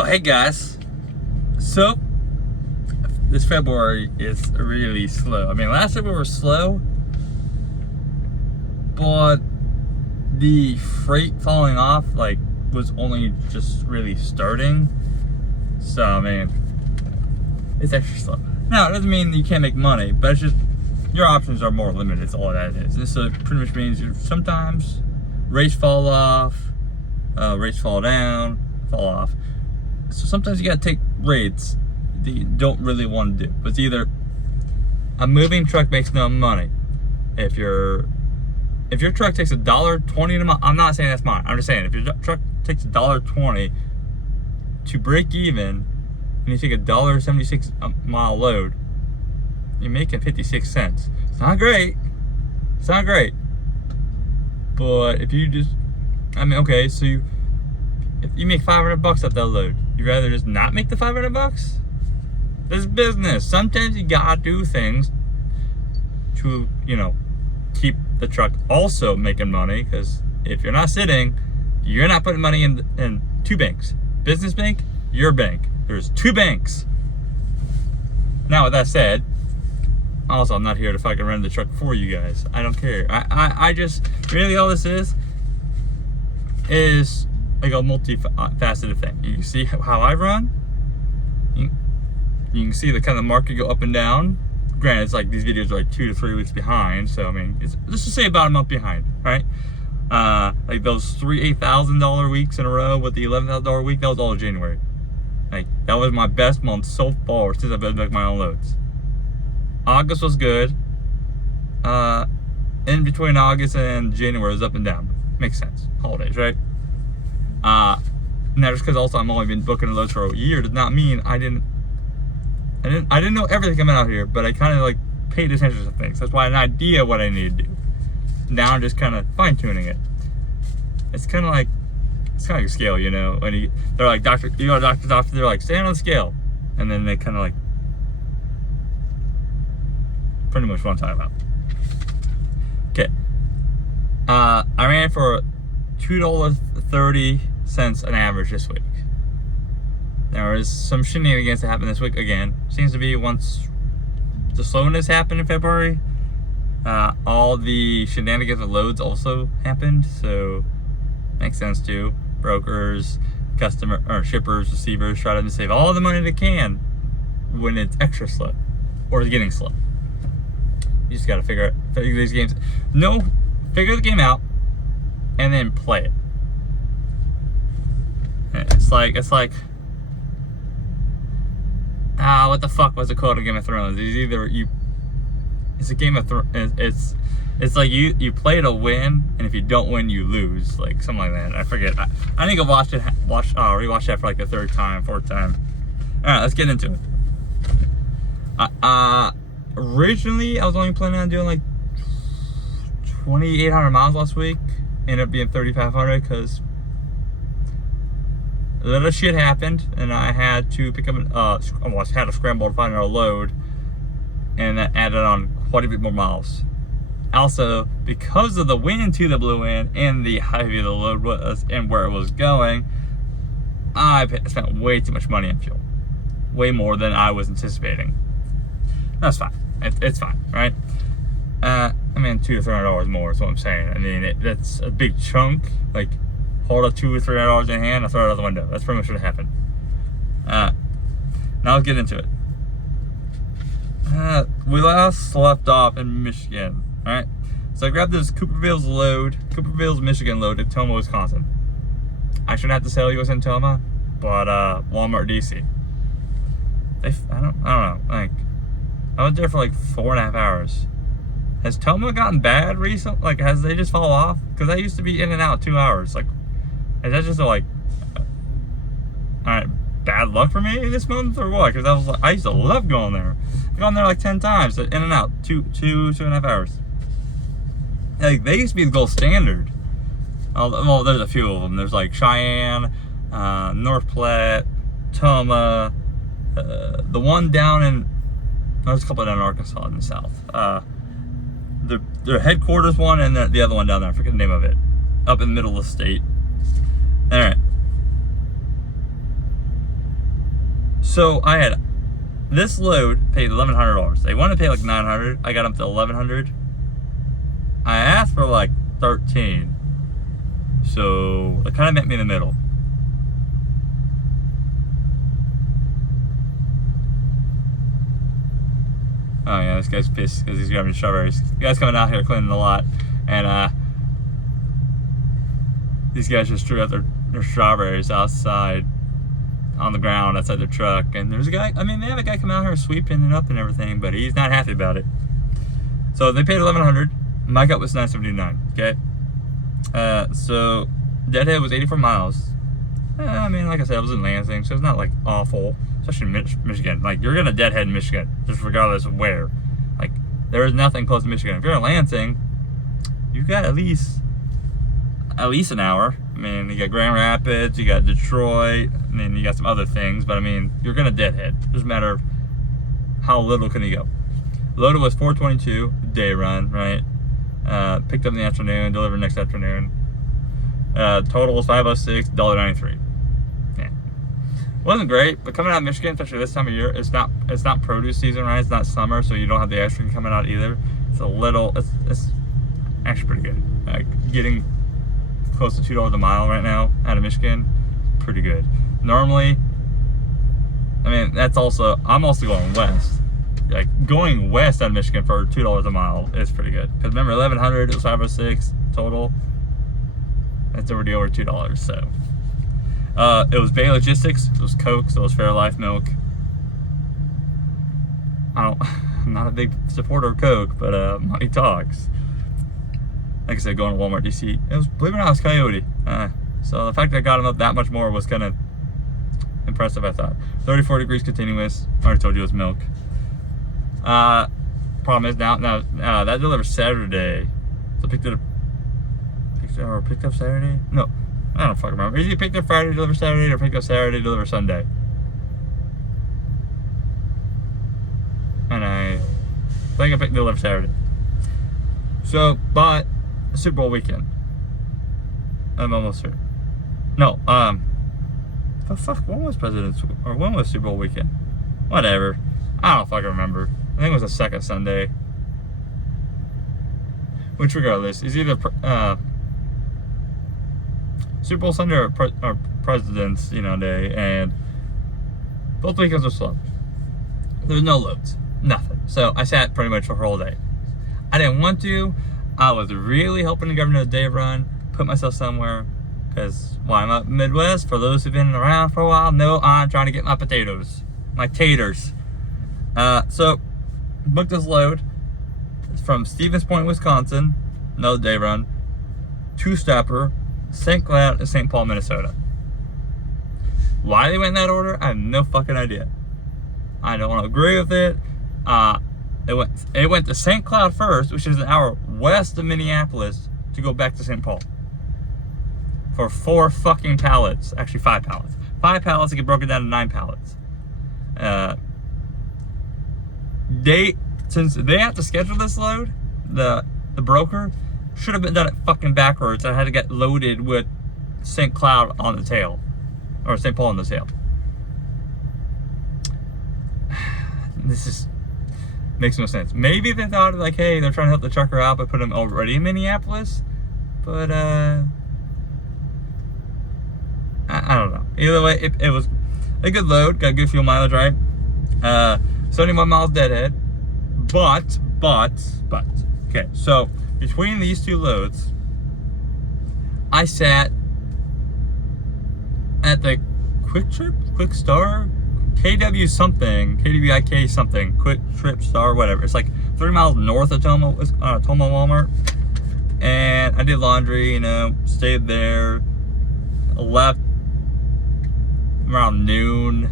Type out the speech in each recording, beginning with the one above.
Oh, hey guys. So, this February is really slow. I mean, last February was slow, but the freight falling off, was only just really starting. So, I mean, it's extra slow. Now, it doesn't mean you can't make money, but it's just, your options are more limited, is all that is. And so, it pretty much means sometimes rates fall off, rates fall down, fall off. So sometimes you gotta take rates that you don't really want to do. But it's either a moving truck makes no money. If your truck takes $1.20 a mile, I'm not saying that's mine. I'm just saying if your truck takes $1.20 to break even, and you take a $1.76 a mile load, you're making 56 cents. It's not great. It's not great. But if you just, okay, so if you make $500 off that load, you'd rather just not make the $500? This is business. Sometimes you gotta do things to, keep the truck also making money, because if you're not sitting, you're not putting money in two banks. Business bank, your bank. There's two banks. Now, with that said, also, I'm not here to fucking run the truck for you guys. I don't care. I just, really all this is like a multifaceted thing. You can see how I run. You can see the kind of market go up and down. Granted, it's like these videos are like 2 to 3 weeks behind. So, I mean, let's just say about a month behind, right? Like those 3 $8,000 weeks in a row with the $11,000 week, that was all January. Like, that was my best month so far since I've been making my own loads. August was good. In between August and January, it was up and down. Makes sense. Holidays, right? Now, just because also I'm only been booking loads for a year does not mean I didn't know everything coming out here, but I kind of paid attention to things. That's why I had an idea of what I need to do. Now I'm just kind of fine tuning it. It's kind of like a scale, when they're like, doctor, they're like, stand on the scale, and then they kind of pretty much what I'm talking about. Okay. I ran for $2.30 an average this week. There was some shenanigans that happened this week again. Seems to be once the slowness happened in February, all the shenanigans with loads also happened. So makes sense too. Brokers, shippers, receivers try to save all the money they can when it's extra slow or it's getting slow. You just gotta figure these games. Figure the game out and then play it. It's like what the fuck was the quote of Game of Thrones? It's a Game of Thrones. It's like you play to win, and if you don't win, you lose. Like something like that. I forget. I think I rewatched that for like the third time, fourth time. All right, let's get into it. Originally, I was only planning on doing like 2,800 miles last week. Ended up being 3,500 because a lot of shit happened, and I had to pick up had to scramble to find a load, and that added on quite a bit more miles. Also, because of the wind too that blew in, and the heavy the load was, and where it was going, I spent way too much money on fuel. Way more than I was anticipating. That's fine. It's fine, right? $200 to $300 more is what I'm saying. I mean, that's a big chunk. Like, hold up $200 or $300 in hand, I'll throw it out the window. That's pretty much what happened. Now let's get into it. We last left off in Michigan, alright? So I grabbed this Cooperville's Michigan load at Toma, Wisconsin. I shouldn't have to sell you in Toma, but Walmart DC. I don't know. I was there for 4.5 hours. Has Toma gotten bad recently? Has they just fall off? Because I used to be in and out 2 hours. Is that just bad luck for me this month or what? Because I used to love going there. I've gone there 10 times, in and out, 2.5 hours. They used to be the gold standard. Well, there's a few of them. There's Cheyenne, North Platte, Toma, the one down in, there's a couple down in Arkansas in the south. Their headquarters one, and the other one down there, I forget the name of it, up in the middle of the state. All right. So I had this load paid $1,100. They wanted to pay like $900. I got them to $1,100. I asked for like $13. So it kind of met me in the middle. Oh yeah, this guy's pissed because he's grabbing strawberries. The guy's coming out here cleaning the lot, and these guys just threw out their strawberries outside on the ground outside their truck. And there's a guy, I mean, they have a guy come out here sweeping it up and everything, but he's not happy about it. So they paid $1,100. My cut was $979. Okay. So Deadhead was 84 miles. I mean, like I said, it was in Lansing, so it's not like awful, especially in Michigan. Like, you're gonna Deadhead in Michigan, just regardless of where. Like, there is nothing close to Michigan. If you're in Lansing, you've got at least an hour. I mean, you got Grand Rapids, you got Detroit, and then you got some other things, but I mean, you're gonna Deadhead. Doesn't matter how little can you go. Loaded was 422, day run, right? Picked up in the afternoon, delivered next afternoon. Total was 506, $1.93. Yeah, wasn't great, but coming out of Michigan, especially this time of year, it's not produce season, right? It's not summer, so you don't have the ice cream coming out either. It's actually pretty good. Getting close to $2 a mile right now out of Michigan, pretty good. Normally, I mean, I'm also going west. Like, going west out of Michigan for $2 a mile is pretty good. Because remember, 1,100, it was 506 total. That's already over $2, so. It was Bay Logistics, it was Coke, so it was Fairlife milk. I'm not a big supporter of Coke, but money talks. Like I said, going to Walmart DC, it was, believe it or not, it was Coyote. So the fact that I got them up that much more was kind of impressive, I thought. 34 degrees continuous, I already told you it was milk. Problem is now that delivers Saturday. So picked up Saturday? No, I don't fucking remember. Either picked up Friday, deliver Saturday, or picked up Saturday, deliver Sunday. And I think I picked deliver Saturday. So, but Super Bowl weekend. I'm almost certain. No, the fuck, when was Super Bowl weekend? Whatever. I don't fucking remember. I think it was the second Sunday. Which, regardless, is either Super Bowl Sunday or President's, Day, and both weekends were slow. There was no loads, nothing. So I sat pretty much for the whole day. I didn't want to. I was really hoping to go into a day run, put myself somewhere, because I'm up Midwest. For those who've been around for a while, know I'm trying to get my potatoes, my taters. So booked this load. It's from Stevens Point, Wisconsin, another day run, two-stopper, St. Cloud and St. Paul, Minnesota. Why they went in that order, I have no fucking idea. I don't want to agree with it. It went to St. Cloud first, which is an hour west of Minneapolis, to go back to St. Paul. For 4 fucking pallets. Actually, 5 pallets. 5 pallets to get broken down to 9 pallets. Since they have to schedule this load, the broker should have been done it fucking backwards. I had to get loaded with St. Cloud on the tail. Or St. Paul on the tail. This makes no sense. Maybe they thought, like, hey, they're trying to help the trucker out by putting him already in Minneapolis. But, I don't know. Either way, it was a good load. Got good fuel mileage, right? 71 miles deadhead. But, okay, so between these two loads, I sat at the Quick Star, KWIK something, Quick Trip Star, whatever. It's like 3 miles north of Toma Walmart. And I did laundry, stayed there, left around noon,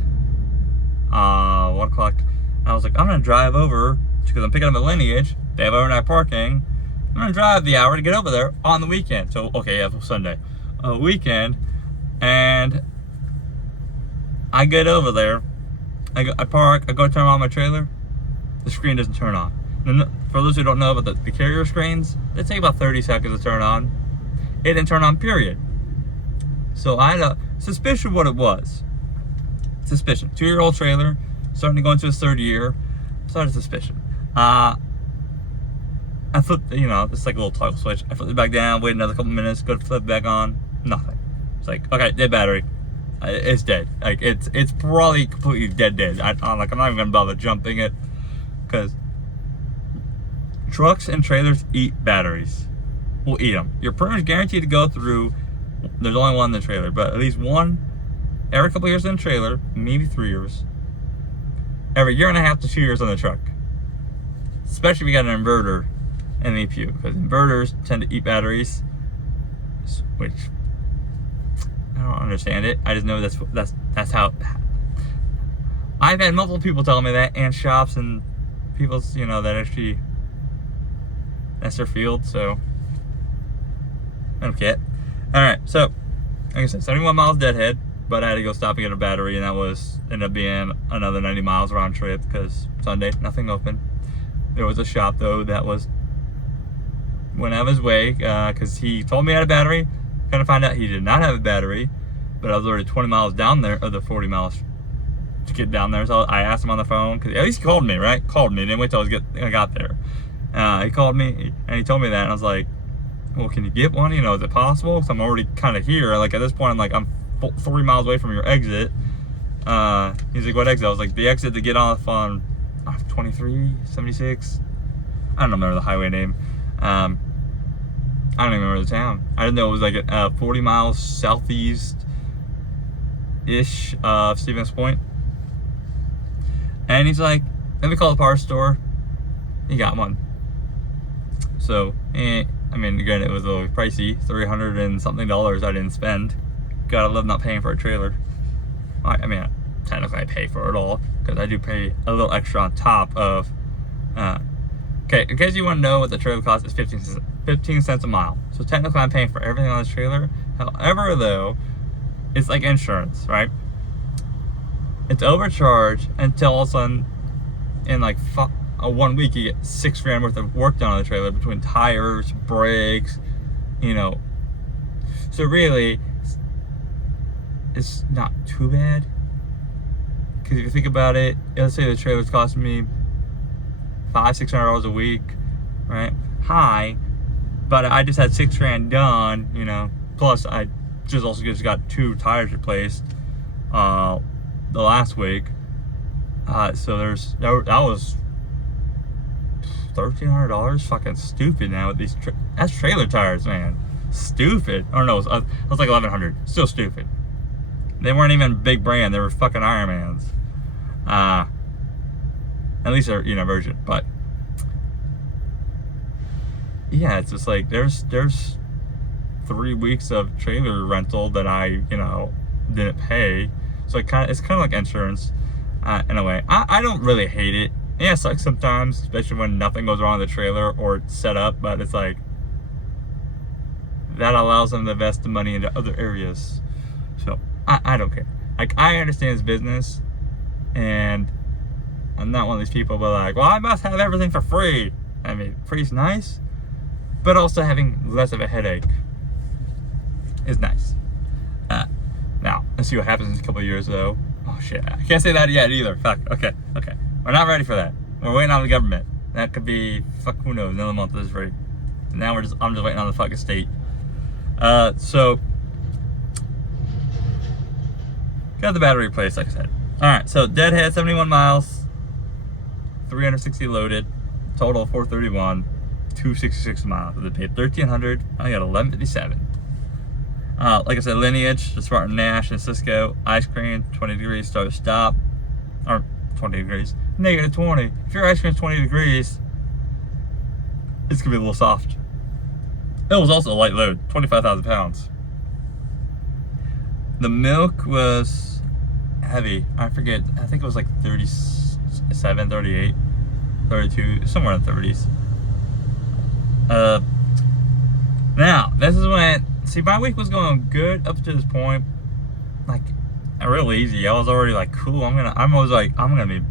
1 o'clock. I was like, I'm gonna drive over, because I'm picking up at Lineage. They have overnight parking. I'm gonna drive the hour to get over there on the weekend. So, okay, yeah, Sunday. Weekend. And I get over there. I park, I go turn on my trailer. The screen doesn't turn on. And for those who don't know about the carrier screens, they take about 30 seconds to turn on. It didn't turn on, period. So I had a suspicion what it was. suspicion. 2-year-old trailer, starting to go into his 3rd year. Started suspicion. I flipped, it's like a little toggle switch. I flipped it back down, wait another couple minutes, go to flip it back on. Nothing. It's like, okay, dead battery. It's dead. Like it's probably completely dead. I'm not even gonna bother jumping it, because trucks and trailers eat batteries. We'll eat them. You're pretty much guaranteed to go through. There's only one in the trailer, but at least one every couple years in the trailer, maybe 3 years. Every 1.5 to 2 years on the truck. Especially if you got an inverter and an EPU, because inverters tend to eat batteries, which I don't understand it. I just know that's how. I've had multiple people tell me that, and shops and people, that actually that's their field. So I don't get. All right, so like I said, 71 miles deadhead, but I had to go stop and get a battery, and that ended up being another 90 miles round trip, because Sunday nothing open. There was a shop though that went out of his way, because he told me I had a battery. Kind of find out he did not have a battery, but I was already 20 miles down there, or the 40 miles to get down there. So I asked him on the phone, because at least he called me, right? Called me, didn't wait till I got there. He called me and he told me that, and I was like, well, can you get one? Is it possible? Because I'm already kind of here. Like at this point, I'm 3 miles away from your exit. He's like, what exit? I was like, the exit to get off on 2376. I don't remember the highway name. I don't even remember the town. I didn't know it was like 40 miles southeast-ish of Stevens Point. And he's like, let me call the power store. He got one. So, again, it was a little pricey. $300 and something I didn't spend. Gotta love not paying for a trailer. Technically I pay for it all, because I do pay a little extra on top of. Okay, in case you want to know what the trailer cost, is 15 cents a mile. So technically I'm paying for everything on this trailer. However, though, it's like insurance, right? It's overcharged until all of a sudden, in like 1 week, you get $6,000 worth of work done on the trailer, between tires, brakes, So really, it's not too bad. Because if you think about it, let's say the trailer's costing me $500-600 a week, right? High, but I just had $6,000 done, Plus I just got 2 tires replaced the last week. So that was $1,300. Fucking stupid now with these. That's trailer tires, man. Stupid. Or no, it was like $1,100. Still stupid. They weren't even big brand. They were fucking Ironmans. At least they're version. But yeah, it's just like there's 3 weeks of trailer rental that I didn't pay. So it's kind of like insurance in a way. I don't really hate it. Yeah, it sucks sometimes, especially when nothing goes wrong with the trailer or it's set up. But it's like that allows them to invest the money into other areas. So I don't care. Like, I understand it's business, and I'm not one of these people but like, well, I must have everything for free. Free's nice, but also having less of a headache is nice. Now, let's see what happens in a couple of years, though. Oh shit, I can't say that yet either. Fuck. Okay. We're not ready for that. We're waiting on the government. That could be, who knows, another month is free. And now I'm just waiting on the fucking state. So got the battery replaced, like I said. Alright, so deadhead, 71 miles, 360 loaded, total 431, 266 miles. So they paid $1,300. I got $1,157. Like I said, Lineage, the Spartan Nash and Cisco, ice cream, 20 degrees start to stop, or 20 degrees, negative 20. If your ice cream's 20 degrees, it's gonna be a little soft. It was also a light load, 25,000 pounds. The milk was heavy. I forget. I think it was like 37, 38, 32, somewhere in the 30s. Now, this is when, my week was going good up to this point. Like, real easy. I was already like, cool, I'm gonna be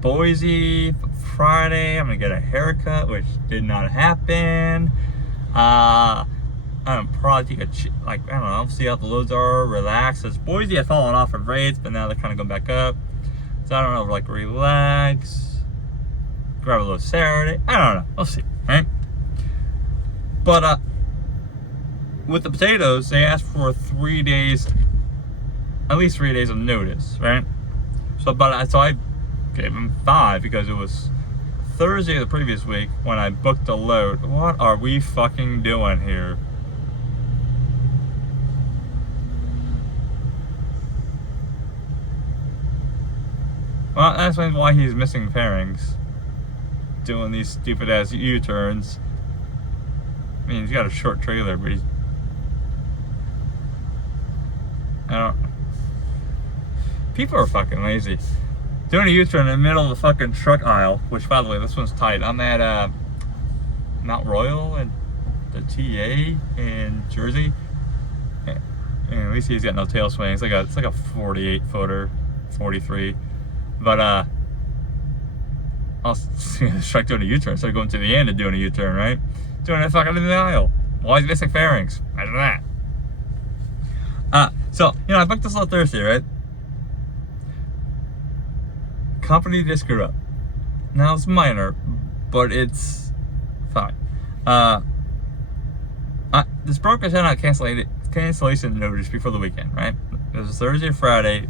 Boise Friday. I'm gonna get a haircut, which did not happen. probably take I don't know, see how the loads are, relax. As Boise had fallen off of rates, but now they're kind of going back up. So I don't know, like relax, grab a load Saturday. I don't know. We'll see, right? But with the potatoes, they asked for 3 days, at least 3 days of notice, right? So I gave them 5 because it was Thursday of the previous week when I booked a load. What are we fucking doing here? Well, that explains why he's missing pairings. Doing these stupid ass U-turns. I mean, he's got a short trailer, but people are fucking lazy. Doing a U-turn in the middle of the fucking truck aisle, which, by the way, this one's tight. I'm at Mount Royal and the TA in Jersey. And at least he's got no tail swing. It's like a 48 footer, 43. But I'll see the truck doing a U-turn instead of going to the end and doing a U-turn, right? Doing it fucking in the aisle. Why is he missing fairings? Imagine that. So, I booked this on Thursday, right? Company just screwed up. Now it's minor, but it's fine. This broker sent out cancellation notice before the weekend, right? It was Thursday or Friday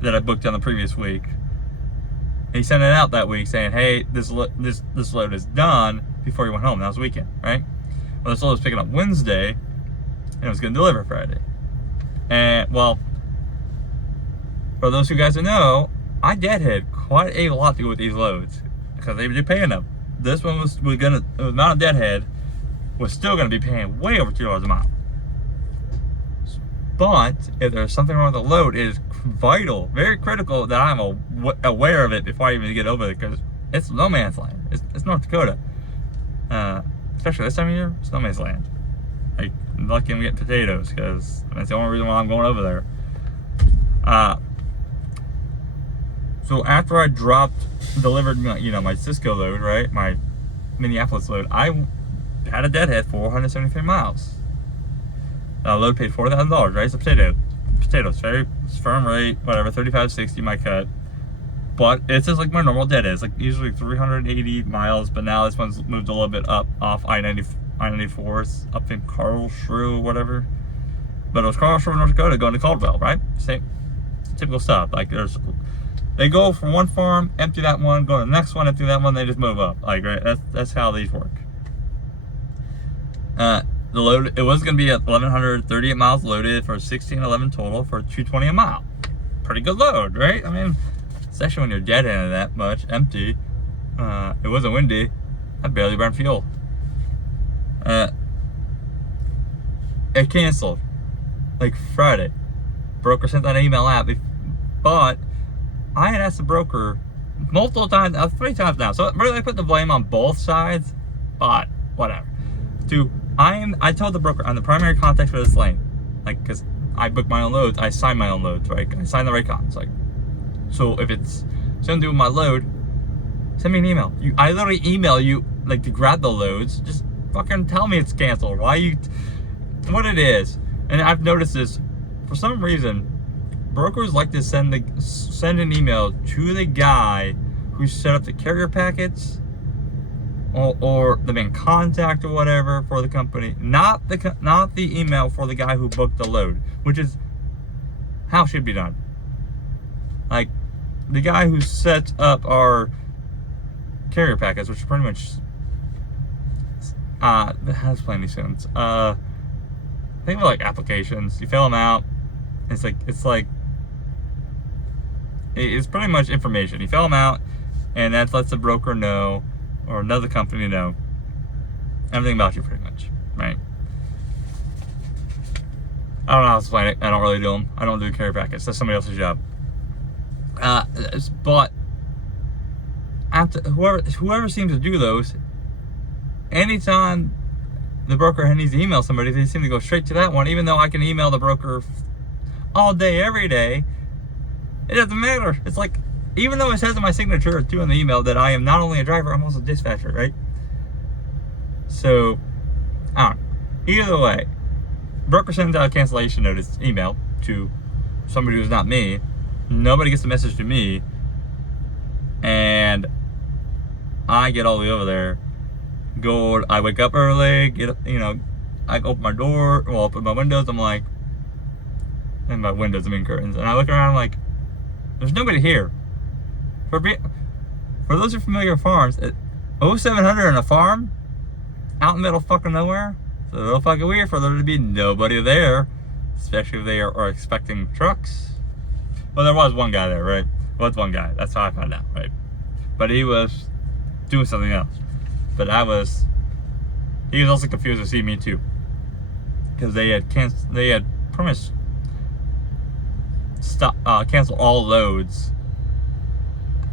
that I booked on the previous week. He sent it out that week saying, hey, this load is done before he went home. That was the weekend, right? Well, this load was picking up Wednesday, and it was going to deliver Friday. And, well, for those of you guys who know, I deadhead quite a lot to go with these loads because they were paying them. This one was the amount of deadhead was still going to be paying way over $2 a mile. But if there's something wrong with the load, it is vital, very critical that I'm aware of it before I even get over it, because it's no man's land. It's North Dakota, especially this time of year. It's no man's land. Like, I'm lucky I'm getting potatoes because that's the only reason why I'm going over there. So after I delivered my Cisco load, right, my Minneapolis load, I had a deadhead for 173 miles. Load paid $4,000, right? It's a potatoes, very firm rate, whatever, 35.60 my cut. But it's just like my normal deadhead. It's like usually 380 miles, but now this one's moved a little bit up off I-94. It's up in Karlsruhe, whatever. But it was Karlsruhe, North Dakota, going to Caldwell, right? Same typical stuff. Like they go from one farm, empty that one, go to the next one, empty that one, they just move up. Like, right? That's how these work. The load, it was going to be at 1,138 miles loaded for 1,611 total for $220 a mile. Pretty good load, right? I mean, especially when you're dead-ended that much, empty. It wasn't windy. I barely burned fuel. It canceled. Like Friday. Broker sent that email out, but I had asked the broker multiple times, 3 times now. So really I put the blame on both sides, but whatever. I told the broker I'm the primary contact for this lane, like, because I book my own loads, I sign my own loads, right? I sign the right cons, like. So if it's something to do with my load, send me an email. I literally email you, like, to grab the loads. Just fucking tell me it's canceled. What it is. And I've noticed this for some reason. Brokers like to send an email to the guy who set up the carrier packets, or the main contact or whatever for the company, not the email for the guy who booked the load, which is how it should be done. Like, the guy who sets up our carrier packets, which pretty much that has plenty sense. Think of like applications. You fill them out. It's pretty much information. You fill them out, and that lets the broker know, or another company know, everything about you, pretty much, right? I don't know how to explain it. I don't really do them. I don't do carrier packets. That's somebody else's job. But after whoever seems to do those, anytime the broker needs to email somebody, they seem to go straight to that one, even though I can email the broker all day, every day. It doesn't matter. It's like, even though it says in my signature too in the email that I am not only a driver, I'm also a dispatcher, right? So, I don't know. Either way, broker sends out a cancellation notice email to somebody who's not me. Nobody gets the message to me, and I get all the way over there. I wake up early, I open my door, open my windows, I'm like, and by windows I mean curtains, and I look around, I'm like, there's nobody here. For those who are familiar with farms, 0700 on a farm, out in the middle of fucking nowhere, it's a little fucking weird for there to be nobody there, especially if they are expecting trucks. Well, there was one guy there, right? Well, it's one guy, that's how I found out, right? But he was doing something else. But he was also confused to see me too, because they had promised cancel all loads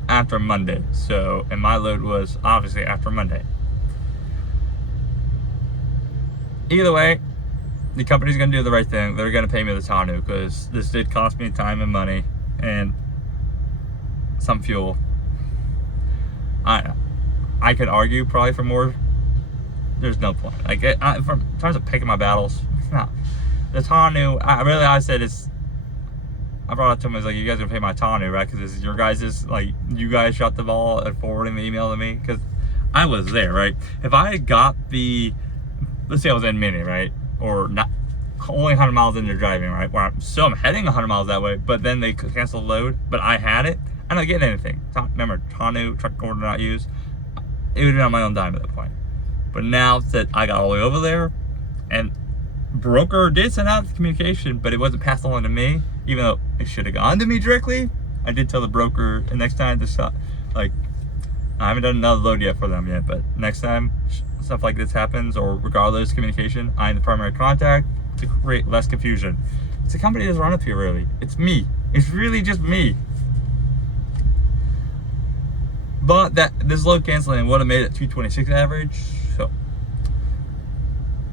after Monday. So, and my load was obviously after Monday. Either way, the company's gonna do the right thing. They're gonna pay me the tonneau, because this did cost me time and money and some fuel. I could argue probably for more. There's no point. Like, in terms of picking my battles, it's not. The tonneau, I said it's. I brought it to him, I was like, you guys are gonna pay my tonneau, right? Because this is your guys', like, you guys shot the ball at forwarding the email to me. Because I was there, right? If I had got let's say I was in Mini, right? Or not, only 100 miles into driving, right? Where I'm heading 100 miles that way, but then they could cancel the load, but I had it. I don't get anything. Remember, tonneau, truck order not used. It would have been on my own dime at that point. But now that I got all the way over there, and broker did send out the communication, but it wasn't passed along to me, even though it should have gone to me directly. I did tell the broker, and next time I haven't done another load yet for them yet, but next time stuff like this happens, or regardless of communication, I'm the primary contact to create less confusion. It's a company that's run up here, really. It's me. It's really just me. But this load canceling would have made it 226 average. So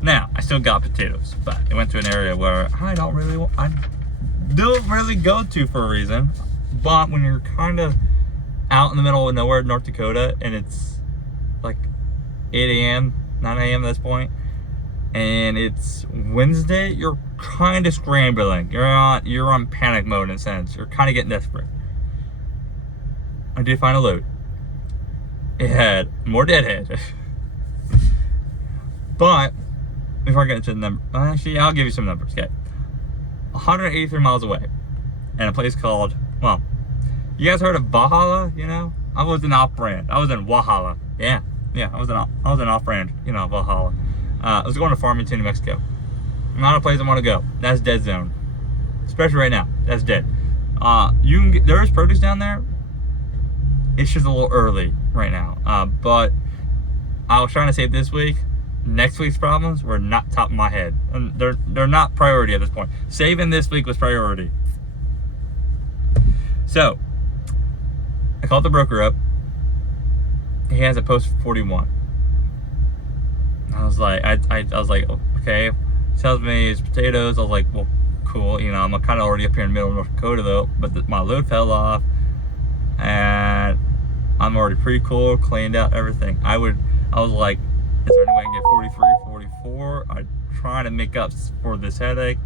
now I still got potatoes, but it went to an area where I don't really go to for a reason. But when you're kind of out in the middle of nowhere, North Dakota, and it's like 8 a.m., 9 a.m. at this point, and it's Wednesday, you're kind of scrambling. You're on panic mode in a sense. You're kind of getting desperate. I did find a load. It had more deadhead. But before I get into the number, actually, I'll give you some numbers. Okay, 183 miles away, and a place called, well, you guys heard of Valhalla? I was an off-brand. I was in Valhalla. Yeah, I was an off-brand. Valhalla. I was going to Farmington, New Mexico. Not a place I want to go. That's dead zone, especially right now. That's dead. There is produce down there. It's just a little early right now. But I was trying to save this week. Next week's problems were not top of my head. And they're not priority at this point. Saving this week was priority. So I called the broker up. He has a post for 41. I was like, okay. He tells me it's potatoes. I was like, well, cool. I'm kind of already up here in the middle of North Dakota though. But my load fell off, and I'm already pretty cool, cleaned out everything. I was like, is there any way I can get 43, 44? I'm trying to make up for this headache.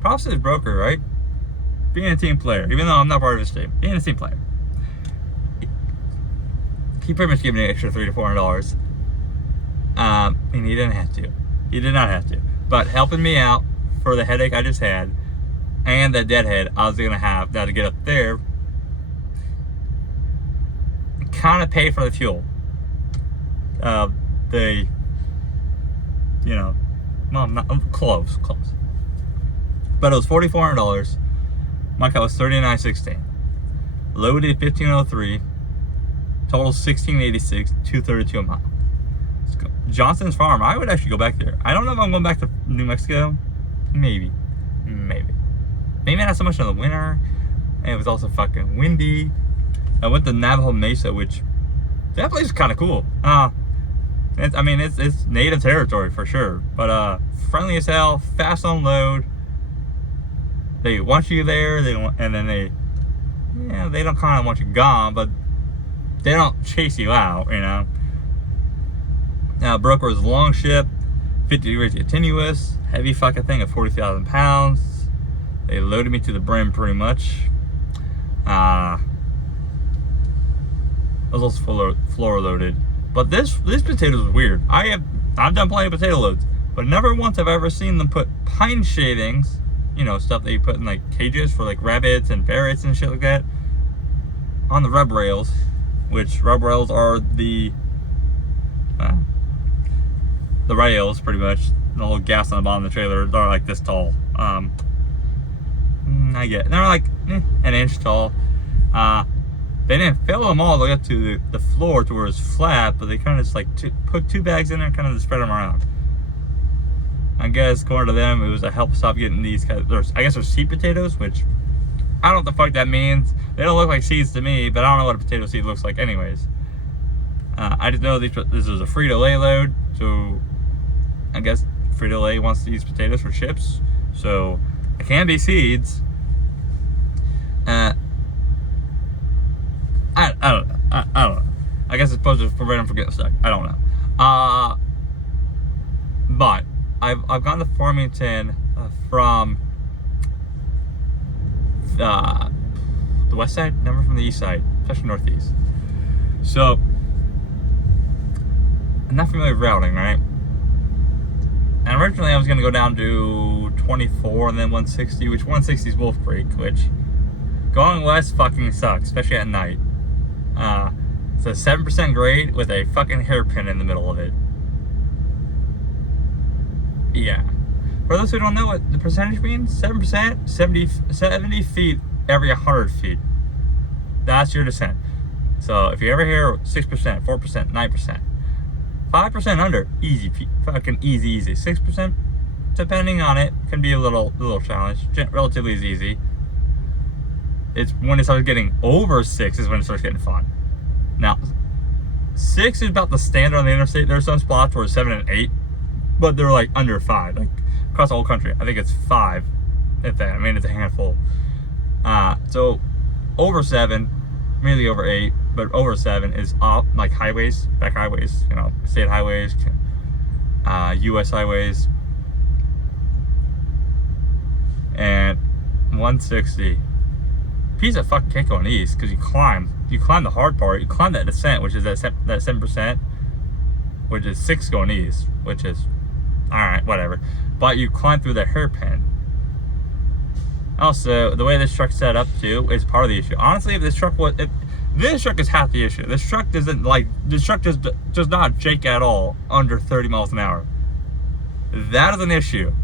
Props to his broker, right? Being a team player, even though I'm not part of his team, being a team player. He pretty much gave me an extra $300 to $400. And he didn't have to. He did not have to. But helping me out for the headache I just had, and the deadhead I was gonna have to get up there, kind of pay for the fuel. Well, not close. But it was $4,400. My cut was $39.16. Loaded 1503. Total 1686. 232 a mile. Johnson's Farm. I would actually go back there. I don't know if I'm going back to New Mexico. Maybe. Maybe not so much in the winter. And it was also fucking windy. I went to Navajo Mesa, which that place is kind of cool. It's native territory for sure, but friendly as hell, fast on load. They want you there. They don't kind of want you gone, but they don't chase you out. Now, broker was long ship, 50 degrees continuous, heavy fucking thing of 40,000 pounds. They loaded me to the brim pretty much. I was also floor loaded. But these potatoes are weird. I've done plenty of potato loads, but never once have I ever seen them put pine shavings, you know, stuff that you put in like cages for like rabbits and ferrets and shit like that, on the rub rails, which rub rails are the rails pretty much. The little gas on the bottom of the trailer, they're like this tall. I get it. They're like an inch tall. They didn't fill them all the way up to the floor to where it's flat, but they kind of just like put 2 bags in there and kind of just spread them around. I guess according to them, it was to help stop getting these kind of, I guess they're seed potatoes, which I don't know what the fuck that means. They don't look like seeds to me, but I don't know what a potato seed looks like anyways. I just know this is a Frito-Lay load, so I guess Frito-Lay wants to use potatoes for chips, so it can be seeds. I don't know. I guess it's supposed to prevent them from getting stuck. I don't know. But I've gone to Farmington from the west side, never from the east side, especially northeast. So I'm not familiar with routing, right? And originally I was gonna go down to 24 and then 160, which 160 is Wolf Creek, which going west fucking sucks, especially at night. It's a 7% grade with a fucking hairpin in the middle of it. Yeah. For those who don't know what the percentage means, 7%, 70 feet every 100 feet. That's your descent. So if you ever hear 6%, 4%, 9%, 5% under, easy, fucking easy. 6%, depending on it, can be a little challenge. Relatively easy. It's when it starts getting over 6 is when it starts getting fun. Now, 6 is about the standard on the interstate. There's some spots where it's 7 and 8, but they're like under 5. Like across the whole country, I think it's 5. If that, I mean, it's a handful. So over 7, mainly over 8, but over 7 is up, like highways, back highways, you know, state highways, U.S. highways, and 160. Piece of fucking cake going east, because you climb the hard part, you climb that descent, which is that 7%, which is 6 going east, which is alright, whatever. But you climb through that hairpin. Also, the way this truck's set up too is part of the issue. Honestly, if this truck is half the issue. This truck does not jake at all under 30 miles an hour. That is an issue.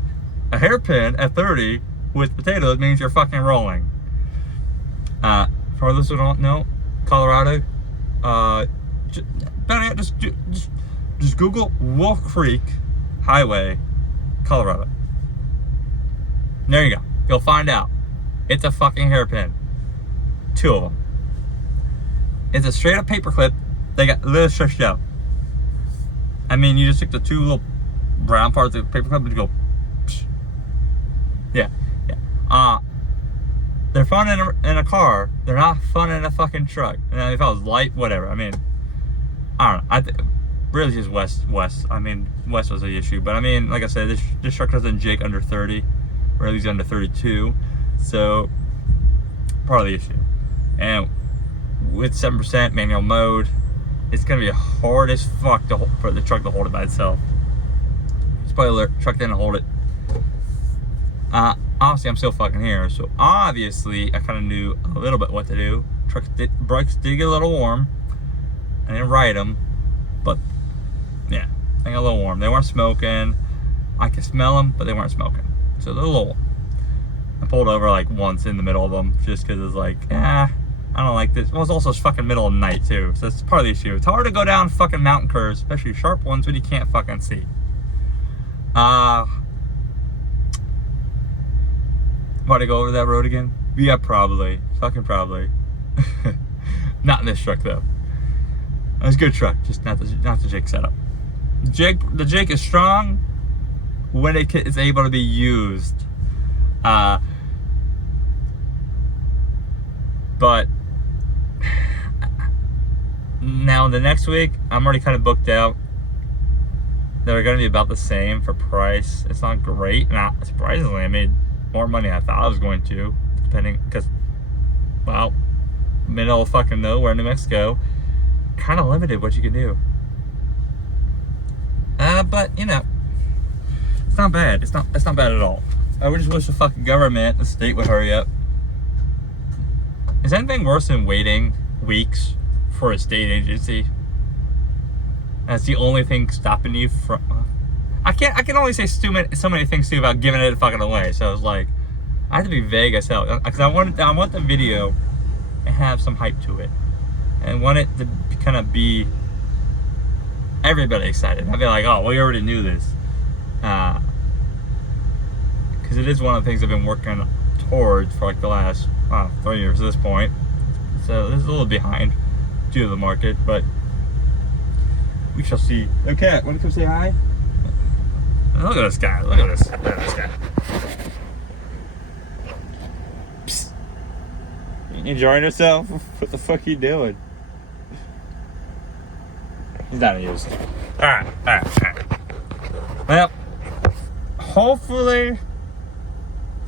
A hairpin at 30 with potatoes means you're fucking rolling. For those who don't know, Colorado, just Google Wolf Creek Highway, Colorado. There you go. You'll find out. It's a fucking hairpin. 2 of them. It's a straight up paperclip. They got little stretched out. I mean, you just take the 2 little brown parts of the paperclip and you go. Psh. Yeah. They're fun in a car. They're not fun in a fucking truck. And if I was light, whatever. I mean, I don't know. Really just west. I mean, west was the issue. But I mean, like I said, this truck doesn't jake under 30. Or at least under 32. So, part of the issue. And with 7% manual mode, it's going to be hard as fuck for the truck to hold it by itself. Spoiler alert, truck didn't hold it. Obviously, I'm still fucking here, so obviously, I kind of knew a little bit what to do. Brakes did get a little warm. I didn't ride them, but yeah, they got a little warm. They weren't smoking. I could smell them, but they weren't smoking. So they're a little. I pulled over like once in the middle of them just because it's like, I don't like this. Well, it's also fucking middle of the night too, so that's part of the issue. It's hard to go down fucking mountain curves, especially sharp ones when you can't fucking see. Want to go over that road again? Yeah, probably. Fucking probably. Not in this truck though. It's a good truck, just not the Jake setup. The Jake is strong when it is able to be used. But now the next week, I'm already kind of booked out. they're going to be about the same for price. It's not great. Not surprisingly, I made more money than I thought I was going to, depending, because, well, middle of fucking nowhere, New Mexico, kind of limited what you can do. But, you know, it's not bad. It's not bad at all. I would just wish the fucking government, the state, would hurry up. Is anything worse than waiting weeks for a state agency? That's the only thing stopping you from... I can only say so many things too about giving it fucking away. So I was like, I have to be vague as hell, because I want the video to have some hype to it, and want it to kind of be everybody excited. I'd be like, oh, well, you already knew this, because it is one of the things I've been working towards for like the last 3 years at this point. So this is a little behind due to the market, but we shall see. Okay, want to come say hi? Look at this guy. Look at this. Look at this guy. Psst. You enjoying yourself? What the fuck are you doing? He's not used. Alright. Well, hopefully,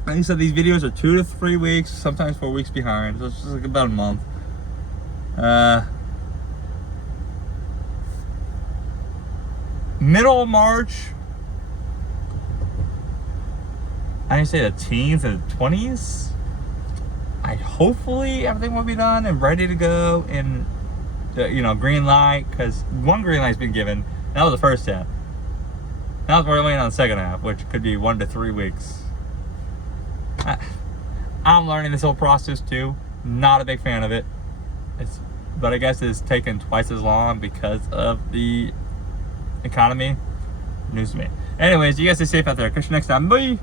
like I said, these videos are 2 to 3 weeks, sometimes 4 weeks behind. So it's just like about a month. Middle of March, I didn't say the teens and the 20s. Hopefully everything will be done and ready to go, and green light, because one green light's been given. That was the first half. Now we're waiting on the second half, which could be 1 to 3 weeks. I'm learning this whole process too. Not a big fan of it. But I guess it's taken twice as long because of the economy. News to me. Anyways, you guys stay safe out there. Catch you next time. Bye.